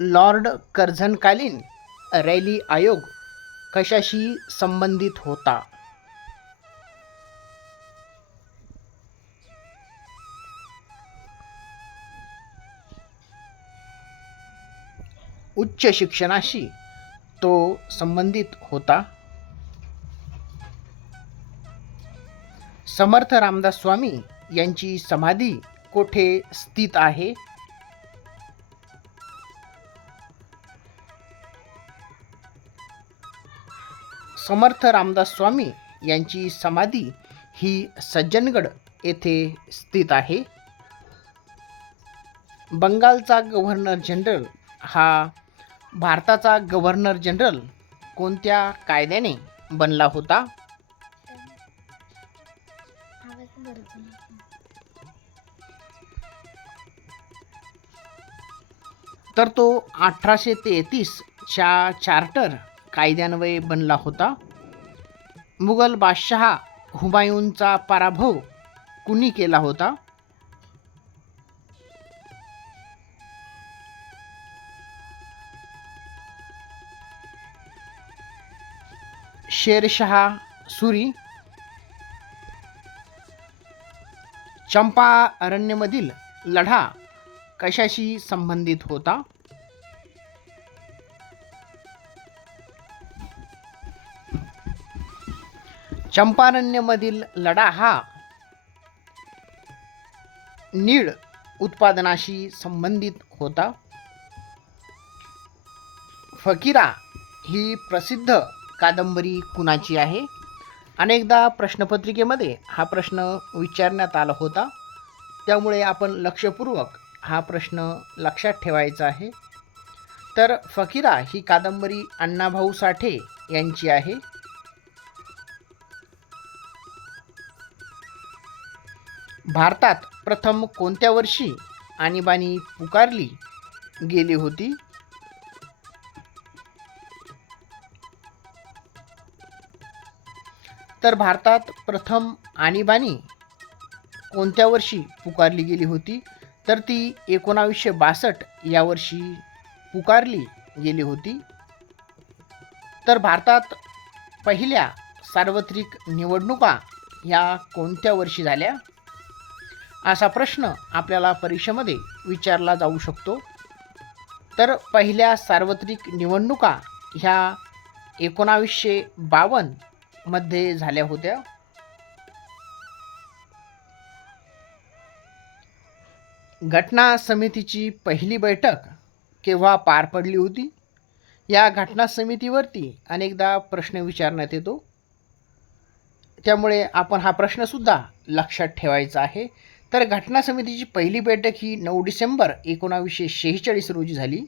Lord कर्झनकालीन rally आयोग कशाशी संबंधित होता? उच्च शिक्षणाशी तो संबंधित होता. समर्थ रामदास स्वामी यांची समाधी कोठे स्थित आहे? समर्थ रामदास स्वामी यांची समाधी ही सज्जनगड येथे स्थित आहे. बंगालचा गव्हर्नर जनरल हा भारताचा गव्हर्नर जनरल कोणत्या कायद्याने बनला होता? तर तो 1833च्या चार्टर कायद्यान्वये बनला होता. मुघल बादशहा हुमायूनचा पराभव कुणी केला होता? शेरशाह सुरी. चंपारण्यमधील लढा कशाशी संबंधित होता? चंपारण्यमधील लढा हा नीळ उत्पादनाशी संबंधित होता. फकीरा ही प्रसिद्ध कादंबरी कुणाची आहे? अनेकदा प्रश्नपत्रिकेमध्ये हा प्रश्न विचारण्यात आला होता, त्यामुळे आपण लक्षपूर्वक हा प्रश्न लक्षात ठेवायचा आहे. तर फकीरा ही कादंबरी अण्णाभाऊ साठे यांची आहे. भारतात प्रथम कोणत्या वर्षी आणीबाणी पुकारली गेली होती? तर भारतात प्रथम आणीबाणी कोणत्या वर्षी पुकारली गेली होती? तर ती 1962 या वर्षी पुकारली गेली होती. तर भारतात पहिल्या सार्वत्रिक निवडणुका ह्या कोणत्या वर्षी झाल्या? असा प्रश्न आपल्याला परीक्षेमध्ये विचारला जाऊ शकतो. तर पहिल्या सार्वत्रिक निवडणुका ह्या 1952 मध्ये झाल्या होत्या. घटना समितीची पहिली बैठक केव्हा पार पडली होती? या घटना समितीवरती अनेकदा प्रश्न विचारण्यात येतो, त्यामुळे आपण हा प्रश्नसुद्धा लक्षात ठेवायचा आहे. तर घटना समितीची पहिली बैठक ही 9 डिसेंबर 1946 रोजी झाली.